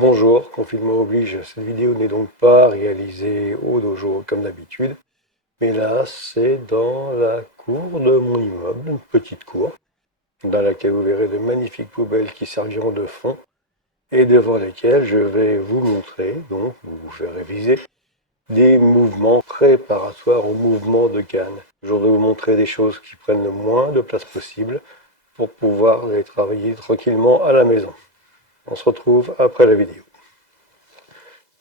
Bonjour, confinement oblige, cette vidéo n'est donc pas réalisée au dojo comme d'habitude, mais là c'est dans la cour de mon immeuble, une petite cour, dans laquelle vous verrez de magnifiques poubelles qui serviront de fond, et devant lesquelles je vais vous montrer, donc vous faire réviser, des mouvements préparatoires au mouvement de canne. Je vais vous montrer des choses qui prennent le moins de place possible pour pouvoir les travailler tranquillement à la maison. On se retrouve après la vidéo.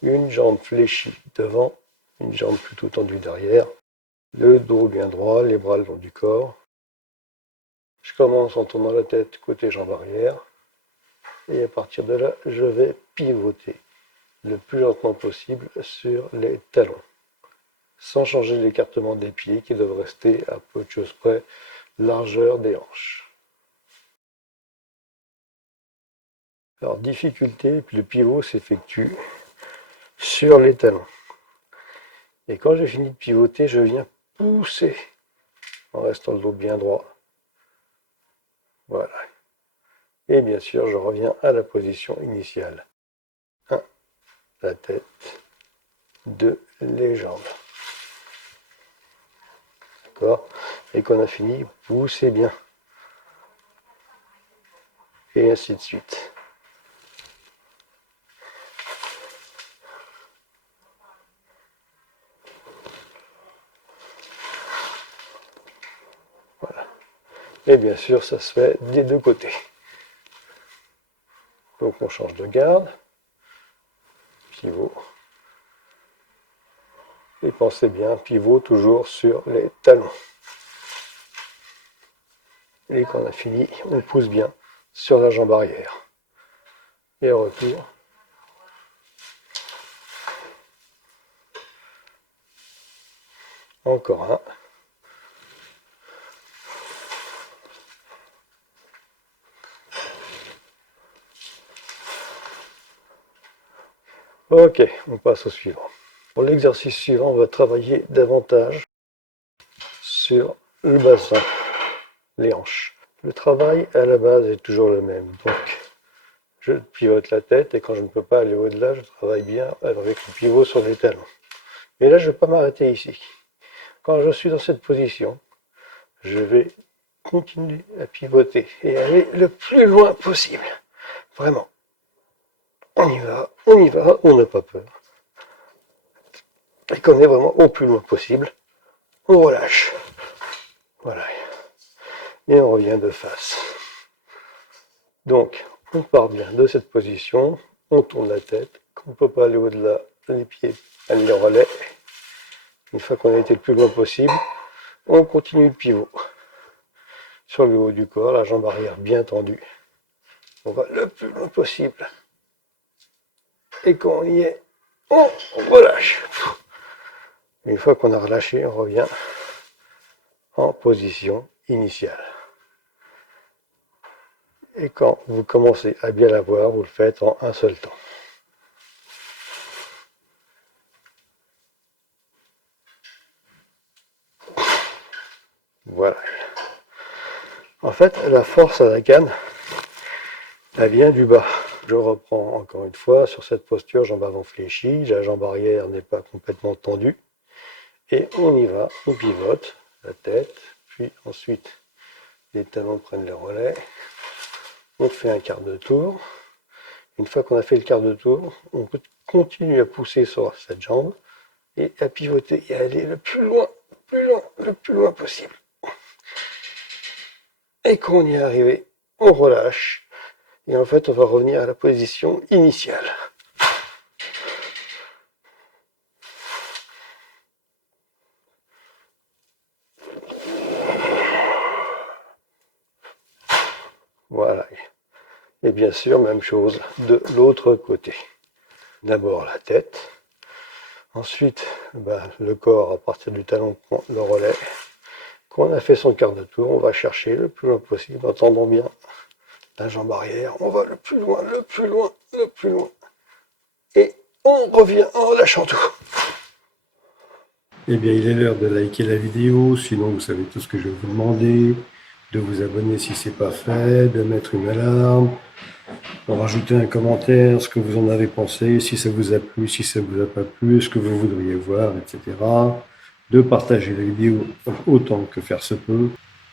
Une jambe fléchie devant, une jambe plutôt tendue derrière, le dos bien droit, les bras le long du corps. Je commence en tournant la tête côté jambe arrière, et à partir de là, je vais pivoter le plus lentement possible sur les talons, sans changer l'écartement des pieds qui doivent rester à peu de choses près, largeur des hanches. Alors, difficulté, puis le pivot s'effectue sur les talons. Et quand j'ai fini de pivoter, je viens pousser en restant le dos bien droit. Voilà. Et bien sûr, je reviens à la position initiale. 1, la tête. 2, les jambes. D'accord? Et qu'on a fini, poussez bien. Et ainsi de suite. Voilà. Et bien sûr, ça se fait des deux côtés. Donc on change de garde. Pivot. Et pensez bien, pivot toujours sur les talons. Et quand on a fini, on pousse bien sur la jambe arrière. Et retour. Encore un. Ok, on passe au suivant. Pour l'exercice suivant, on va travailler davantage sur le bassin, les hanches. Le travail à la base est toujours le même. Donc, je pivote la tête et quand je ne peux pas aller au-delà, je travaille bien avec le pivot sur les talons. Mais là, je ne vais pas m'arrêter ici. Quand je suis dans cette position, je vais continuer à pivoter et aller le plus loin possible. Vraiment. On y va, on n'a pas peur. Et qu'on est vraiment au plus loin possible, on relâche. Voilà. Et on revient de face. Donc, on part bien de cette position, on tourne la tête, quand on ne peut pas aller au-delà, les pieds à le relais. Une fois qu'on a été le plus loin possible, on continue le pivot. Sur le haut du corps, la jambe arrière bien tendue. On va le plus loin possible. Et quand on y est, on relâche. Une fois qu'on a relâché, on revient en position initiale. Et quand vous commencez à bien la voir, vous le faites en un seul temps. Voilà. En fait, la force à la canne, elle vient du bas. Je reprends encore une fois sur cette posture, jambe avant fléchie, la jambe arrière n'est pas complètement tendue. Et on y va, on pivote la tête, puis ensuite les talons prennent le relais. On fait un quart de tour. Une fois qu'on a fait le quart de tour, on continue à pousser sur cette jambe et à pivoter et à aller le plus loin possible. Et quand on y est arrivé, on relâche. Et en fait, on va revenir à la position initiale. Voilà. Et bien sûr, même chose de l'autre côté. D'abord la tête. Ensuite, le corps, à partir du talon, prend le relais. Quand on a fait son quart de tour, on va chercher le plus loin possible, en tendant bien la jambe arrière. On va le plus loin, le plus loin, le plus loin. Et on revient en relâchant tout. Eh bien, il est l'heure de liker la vidéo, sinon vous savez tout ce que je vais vous demander, de vous abonner si ce n'est pas fait, de mettre une alarme, Rajoutez un commentaire, ce que vous en avez pensé, si ça vous a plu, si ça vous a pas plu, ce que vous voudriez voir, etc. De partager la vidéo autant que faire se peut.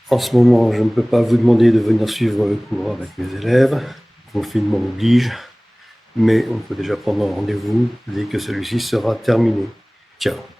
En ce moment, je ne peux pas vous demander de venir suivre le cours avec mes élèves. Le confinement oblige. Mais on peut déjà prendre un rendez-vous dès que celui-ci sera terminé. Ciao.